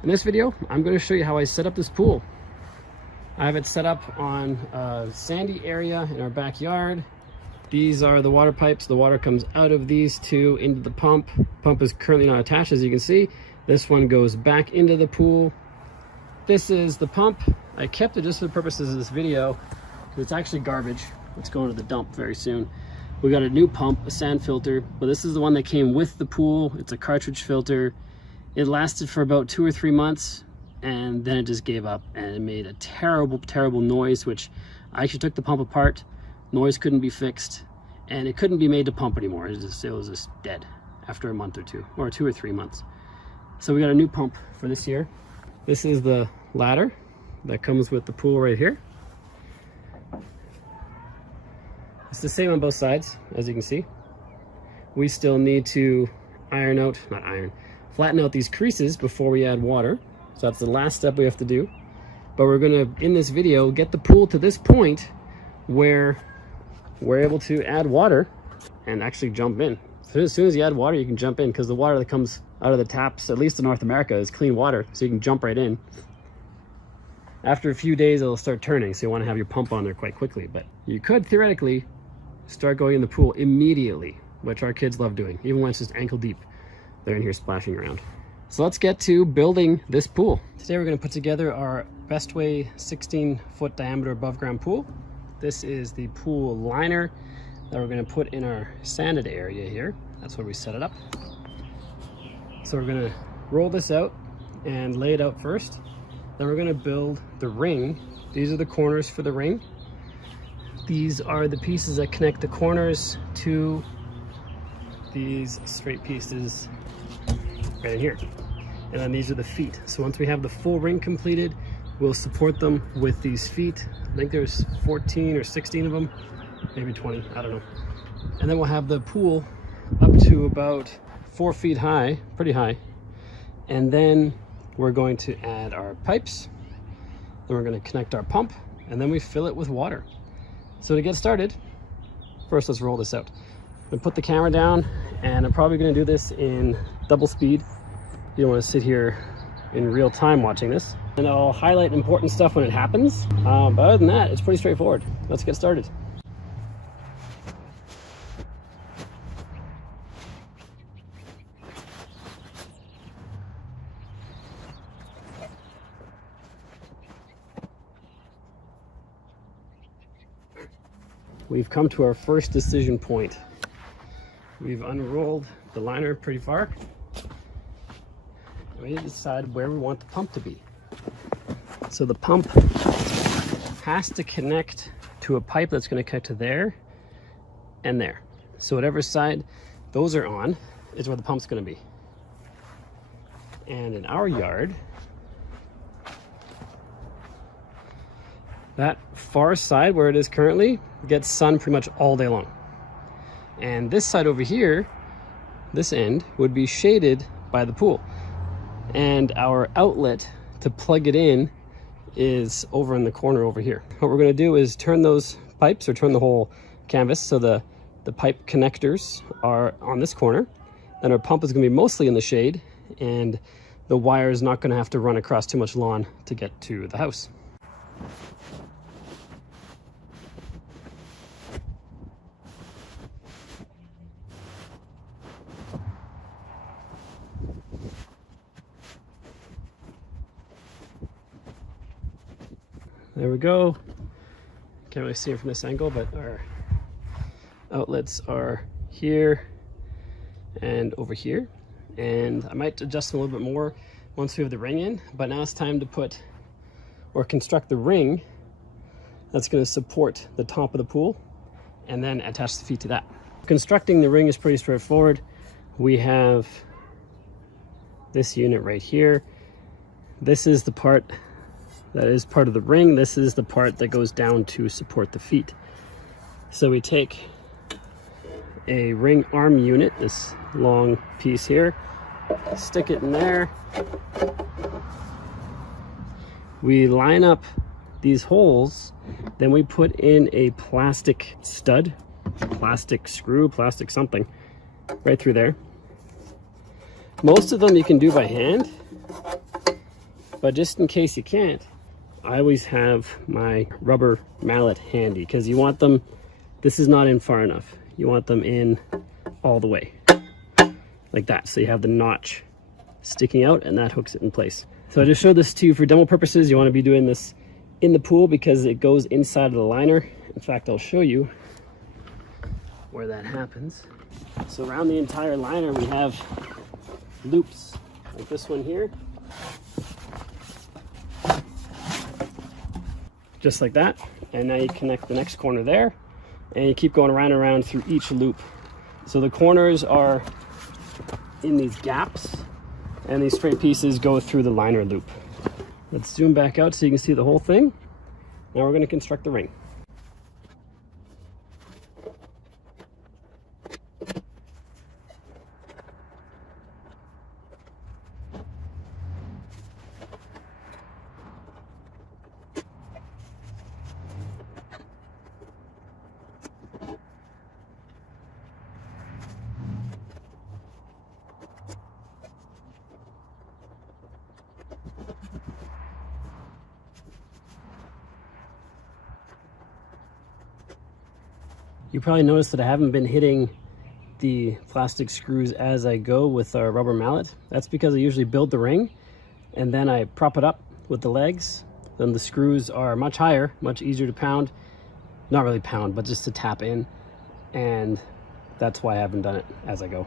In this video, I'm going to show you how I set up this pool. I have it set up on a sandy area in our backyard. These are the water pipes. The water comes out of these two into the pump. Pump is currently not attached, as you can see. This one goes back into the pool. This is the pump. I kept it just for the purposes of this video because it's actually garbage. It's going to the dump very soon. We got a new pump, a sand filter, but this is the one that came with the pool. It's a cartridge filter. It lasted for about 2 or 3 months, and then it just gave up, and it made a terrible, terrible noise, which I actually took the pump apart. Noise couldn't be fixed, and it couldn't be made to pump anymore. It was just dead after a month or two, or 2 or 3 months. So we got a new pump for this year. This is the ladder that comes with the pool right here. It's the same on both sides, as you can see. We still need to flatten out these creases before we add water. So that's the last step we have to do. But we're gonna, in this video, get the pool to this point where we're able to add water and actually jump in. So as soon as you add water, you can jump in, because the water that comes out of the taps, at least in North America, is clean water, so you can jump right in. After a few days, it'll start turning, so you want to have your pump on there quite quickly. But you could theoretically start going in the pool immediately, which our kids love doing. Even when it's just ankle deep, they're in here splashing around. So let's get to building this pool. Today we're going to put together our Bestway 16-foot diameter above ground pool. This is the pool liner that we're going to put in our sanded area here. That's where we set it up. So we're going to roll this out and lay it out first. Then we're going to build the ring. These are the corners for the ring. These are the pieces that connect the corners to these straight pieces right in here. And then these are the feet. So once we have the full ring completed, we'll support them with these feet. I think there's 14 or 16 of them, maybe 20, I don't know. And then we'll have the pool up to about 4 feet high, pretty high. And then we're going to add our pipes. Then we're going to connect our pump, and then we fill it with water. So to get started, first let's roll this out. I'm going to put the camera down, and I'm probably going to do this in double speed. You don't want to sit here in real time watching this. And I'll highlight important stuff when it happens. But other than that, it's pretty straightforward. Let's get started. We've come to our first decision point. We've unrolled the liner pretty far. We need to decide where we want the pump to be. So the pump has to connect to a pipe that's going to connect to there and there. So whatever side those are on is where the pump's going to be. And in our yard, that far side where it is currently gets sun pretty much all day long. And this side over here, this end, would be shaded by the pool. And our outlet to plug it in is over in the corner over here. What we're going to do is turn those pipes, or turn the whole canvas, so the pipe connectors are on this corner. Then our pump is going to be mostly in the shade, and the wire is not going to have to run across too much lawn to get to the house. There we go. Can't really see it from this angle, but our outlets are here and over here. And I might adjust them a little bit more once we have the ring in, but now it's time to put or construct the ring that's going to support the top of the pool and then attach the feet to that. Constructing the ring is pretty straightforward. We have this unit right here. This is the part that is part of the ring. This is the part that goes down to support the feet. So we take a ring arm unit, this long piece here, stick it in there. We line up these holes, then we put in a plastic stud, plastic screw, plastic something, right through there. Most of them you can do by hand, But just in case you can't, I always have my rubber mallet handy, because you want them, this is not in far enough. You want them in all the way, like that. So you have the notch sticking out and that hooks it in place. So I just showed this to you for demo purposes. You want to be doing this in the pool because it goes inside of the liner. In fact, I'll show you where that happens. So around the entire liner we have loops like this one here, just like that. And now you connect the next corner there, and you keep going around and around through each loop. So the corners are in these gaps, and these straight pieces go through the liner loop. Let's zoom back out so you can see the whole thing. Now we're going to construct the ring. You probably noticed that I haven't been hitting the plastic screws as I go with our rubber mallet. That's because I usually build the ring and then I prop it up with the legs. Then the screws are much higher, much easier to pound. Not really pound, but just to tap in. And that's why I haven't done it as I go.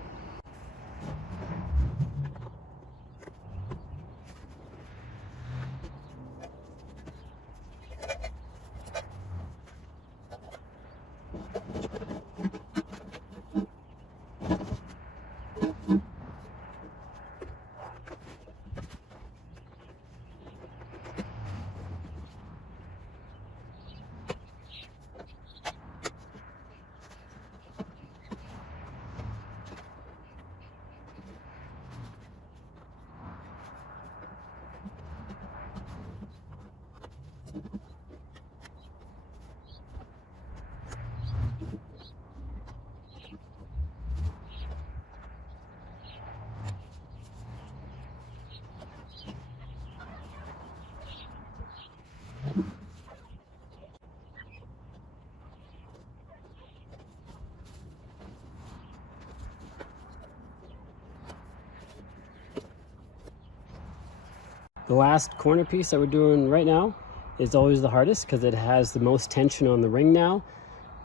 The last corner piece that we're doing right now is always the hardest because it has the most tension on the ring now,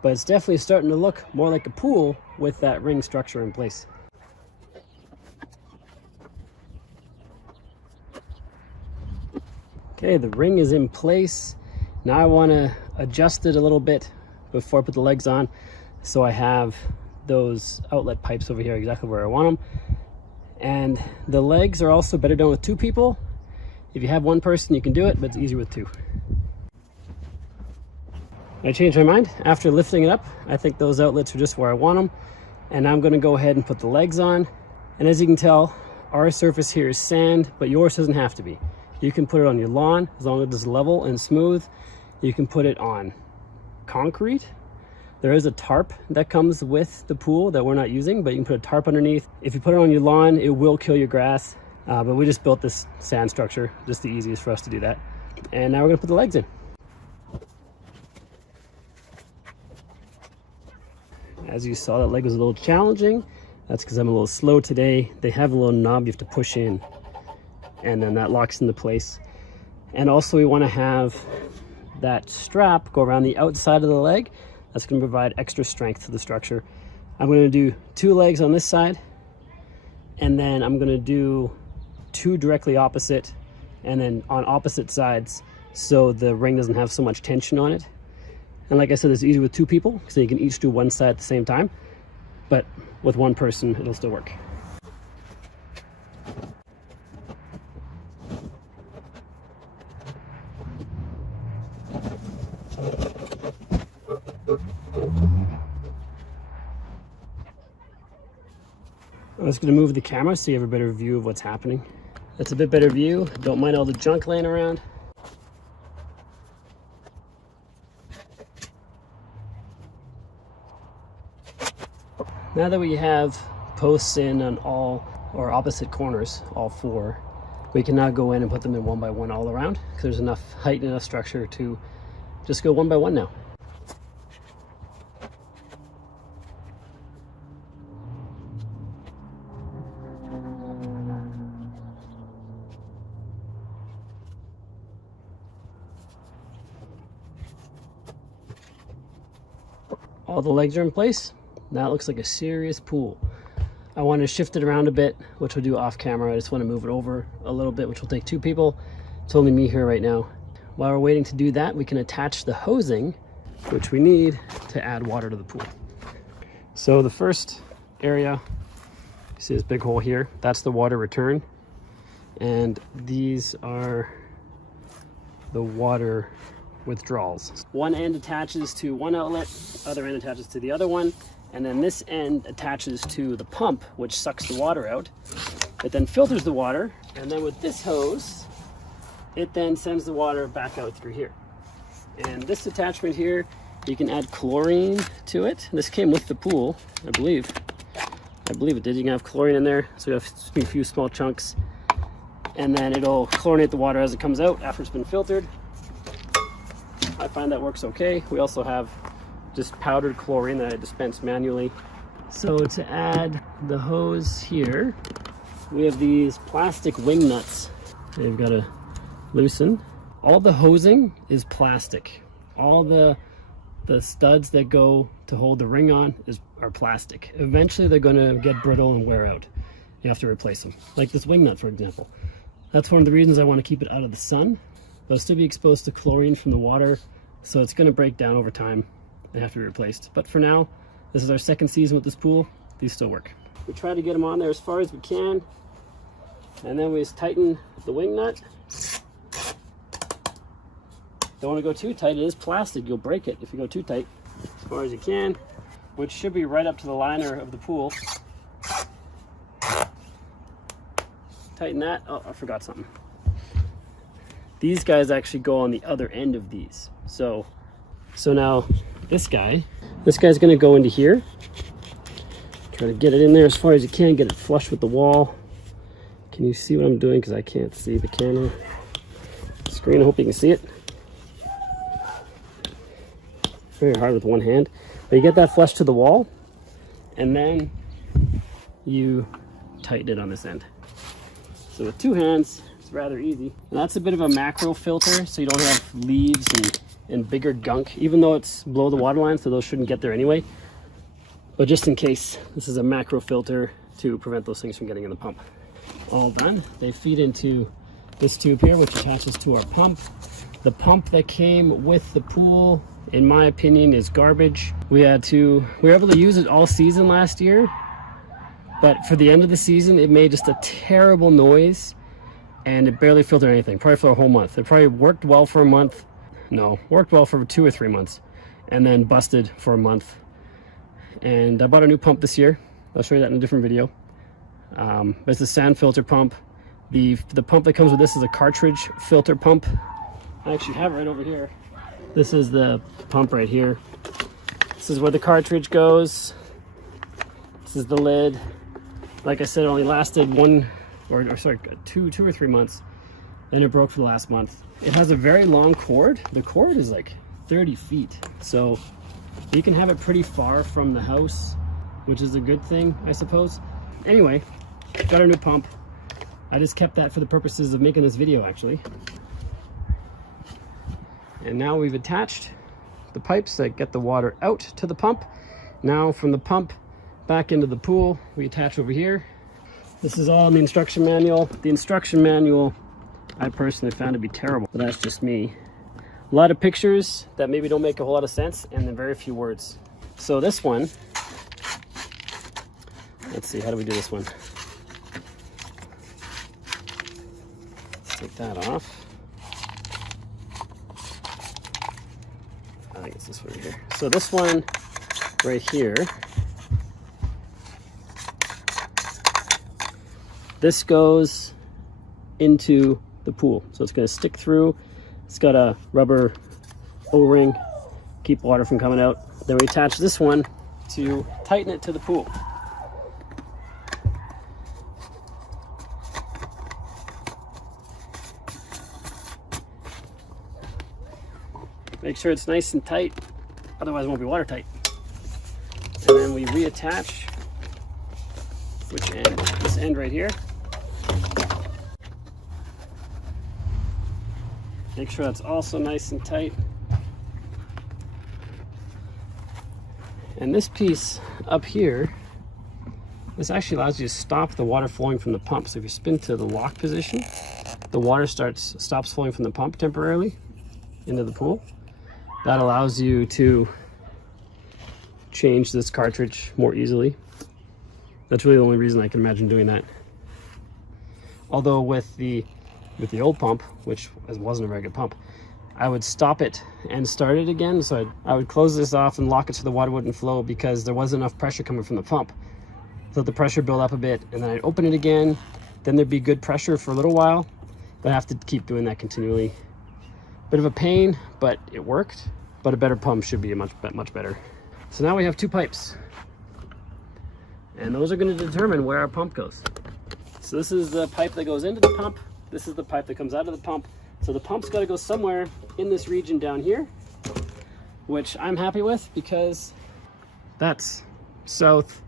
but it's definitely starting to look more like a pool with that ring structure in place. Okay, the ring is in place. Now I want to adjust it a little bit before I put the legs on, so I have those outlet pipes over here exactly where I want them. And the legs are also better done with two people. If you have one person, you can do it, but it's easier with two. I changed my mind after lifting it up. I think those outlets are just where I want them. And now I'm going to go ahead and put the legs on. And as you can tell, our surface here is sand, but yours doesn't have to be. You can put it on your lawn as long as it's level and smooth. You can put it on concrete. There is a tarp that comes with the pool that we're not using, but you can put a tarp underneath. If you put it on your lawn, it will kill your grass. But we just built this sand structure, just the easiest for us to do that. And now we're gonna put the legs in. As you saw, that leg was a little challenging. That's because I'm a little slow today. They have a little knob you have to push in, and then that locks into place. And also we wanna have that strap go around the outside of the leg. That's gonna provide extra strength to the structure. I'm gonna do two legs on this side, and then I'm gonna do two directly opposite and then on opposite sides, so the ring doesn't have so much tension on it. And like I said, it's easier with two people, so you can each do one side at the same time, but with one person it'll still work. I'm just going to move the camera so you have a better view of what's happening. That's a bit better view. Don't mind all the junk laying around. Now that we have posts in on all or opposite corners, all four, I'm we can now go in and put them in one by one all around, because there's enough height and enough structure to just go one by one now. All the legs are in place. Now it looks like a serious pool. I want to shift it around a bit, which we'll do off camera. I just want to move it over a little bit, which will take 2 people. It's only me here right now. While we're waiting to do that, we can attach the hosing, which we need to add water to the pool. So the first area, you see this big hole here, that's the water return. And these are the water withdrawals. One end attaches to one outlet, other end attaches to the other one, and then this end attaches to the pump, which sucks the water out. It then filters the water, and then with this hose, it then sends the water back out through here. And this attachment here, you can add chlorine to it. This came with the pool, I believe. I believe it did. You can have chlorine in there, so you have a few small chunks, and then it'll chlorinate the water as it comes out after it's been filtered. I find that works okay. We also have just powdered chlorine that I dispense manually. So to add the hose here, we have these plastic wing nuts. They've got to loosen. All the hosing is plastic. All the studs that go to hold the ring on are plastic. Eventually they're going to get brittle and wear out. You have to replace them. Like this wing nut, for example. That's one of the reasons I want to keep it out of the sun, but still be exposed to chlorine from the water, so it's going to break down over time and have to be replaced. But for now, this is our second season with this pool. These still work. We try to get them on there as far as we can, and then we just tighten the wing nut. Don't want to go too tight. It is plastic. You'll break it if you go too tight. As far as you can, which should be right up to the liner of the pool. Tighten that. Oh, I forgot something. These guys actually go on the other end of these. So now this guy's going to go into here. Try to get it in there as far as you can, get it flush with the wall. Can you see what I'm doing? Because I can't see the camera screen. I hope you can see it. Very hard with one hand. But you get that flush to the wall, and then you tighten it on this end. So with 2 hands, it's rather easy. And that's a bit of a macro filter, so you don't have leaves and bigger gunk, even though it's below the water line, so those shouldn't get there anyway. But just in case, this is a macro filter to prevent those things from getting in the pump. All done. They feed into this tube here, which attaches to our pump. The pump that came with the pool, in my opinion, is garbage. We were able to use it all season last year, but for the end of the season, it made just a terrible noise, and it barely filtered anything, probably for a whole month. It probably worked well for a month. No, worked well for 2 or 3 months, and then busted for a month. And I bought a new pump this year. I'll show you that in a different video. It's a sand filter pump. The pump that comes with this is a cartridge filter pump. I actually have it right over here. This is the pump right here. This is where the cartridge goes. This is the lid. Like I said, it only lasted 2 or 3 months, and it broke for the last month. It has a very long cord. The cord is like 30 feet, so you can have it pretty far from the house, which is a good thing, I suppose. Anyway, got our new pump. I just kept that for the purposes of making this video, actually. And now we've attached the pipes that get the water out to the pump. Now from the pump back into the pool, we attach over here. This is all in the instruction manual. The instruction manual, I personally found to be terrible, but that's just me. A lot of pictures that maybe don't make a whole lot of sense, and then very few words. So this one, let's see, how do we do this one? Let's take that off. I think it's this one here. So this one right here, this goes into the pool. So it's going to stick through. It's got a rubber O-ring, keep water from coming out. Then we attach this one to tighten it to the pool. Make sure it's nice and tight, otherwise it won't be watertight. And then we reattach which end? This end right here. Make sure that's also nice and tight. And this piece up here, this actually allows you to stop the water flowing from the pump. So if you spin to the lock position, the water stops flowing from the pump temporarily into the pool. That allows you to change this cartridge more easily. That's really the only reason I can imagine doing that. Although with the old pump, which wasn't a very good pump, I would stop it and start it again. So I would close this off and lock it so the water wouldn't flow, because there wasn't enough pressure coming from the pump. So the pressure build up a bit, and then I'd open it again. Then there'd be good pressure for a little while, but I have to keep doing that continually. Bit of a pain, but it worked. But a better pump should be much better. So now we have two pipes, and those are going to determine where our pump goes. So this is the pipe that goes into the pump. This is the pipe that comes out of the pump. So the pump's got to go somewhere in this region down here, which I'm happy with because that's south,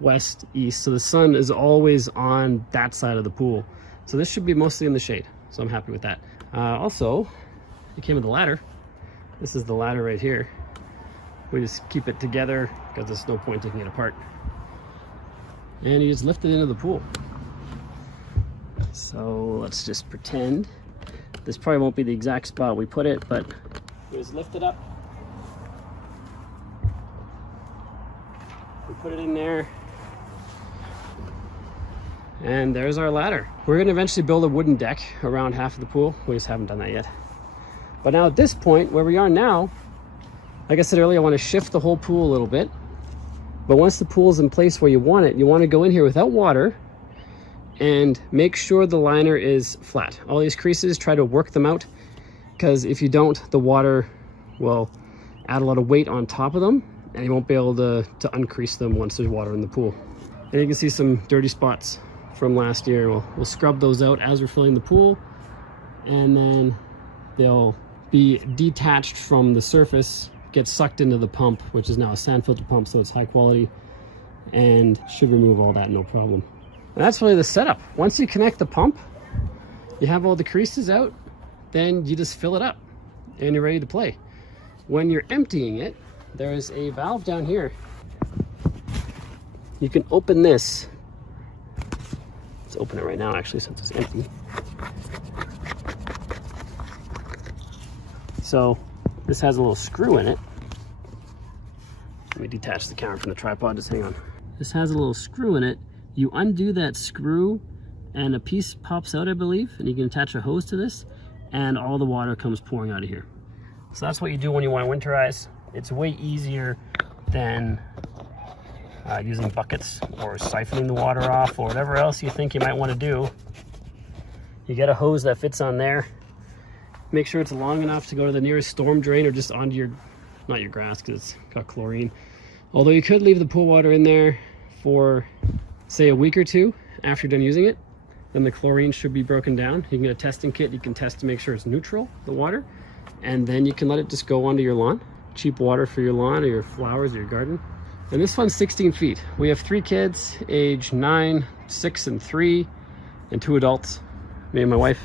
west, east. So the sun is always on that side of the pool. So this should be mostly in the shade. So I'm happy with that. Also, it came with a ladder. This is the ladder right here. We just keep it together because there's no point taking it apart. And you just lift it into the pool. So let's just pretend. This probably won't be the exact spot we put it, but we just lift it up. We put it in there. And there's our ladder. We're gonna eventually build a wooden deck around half of the pool. We just haven't done that yet. But now at this point, where we are now, like I said earlier, I want to shift the whole pool a little bit. But once the pool is in place where you want it, you want to go in here without water and make sure the liner is flat. All these creases, try to work them out, because if you don't, the water will add a lot of weight on top of them and you won't be able to uncrease them once there's water in the pool. And you can see some dirty spots from last year. We'll scrub those out as we're filling the pool, and then they'll be detached from the surface, get sucked into the pump, which is now a sand filter pump, so it's high quality and should remove all that no problem. And that's really the setup. Once you connect the pump, you have all the creases out, then you just fill it up and you're ready to play. When you're emptying it, there is a valve down here. You can open this. Let's open it right now actually, since it's empty. So this has a little screw in it. Let me detach the camera from the tripod, just hang on. This has a little screw in it. You undo that screw and a piece pops out, I believe, and you can attach a hose to this and all the water comes pouring out of here. So that's what you do when you want to winterize. It's way easier than using buckets or siphoning the water off or whatever else you think you might want to do. You get a hose that fits on there. Make sure it's long enough to go to the nearest storm drain or just onto your, not your grass because it's got chlorine. Although you could leave the pool water in there for say a week or two after you're done using it, then the chlorine should be broken down. You can get a testing kit, you can test to make sure it's neutral, the water, and then you can let it just go onto your lawn. Cheap water for your lawn or your flowers or your garden. And this one's 16 feet. We have 3 kids, age 9, 6, and 3, and 2 adults, me and my wife.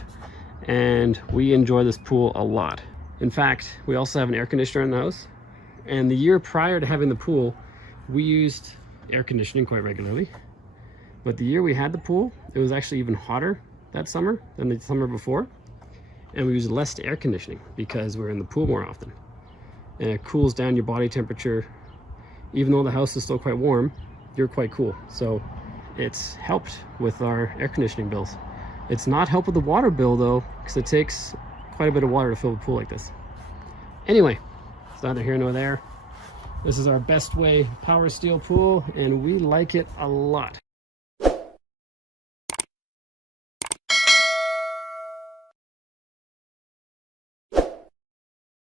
And we enjoy this pool a lot. In fact, we also have an air conditioner in the house. And the year prior to having the pool, we used air conditioning quite regularly. But the year we had the pool, it was actually even hotter that summer than the summer before. And we used less air conditioning because we're in the pool more often. And it cools down your body temperature. Even though the house is still quite warm, you're quite cool. So it's helped with our air conditioning bills. It's not helped with the water bill though, because it takes quite a bit of water to fill a pool like this. Anyway, it's neither here nor there. This is our Bestway power steel pool, and we like it a lot.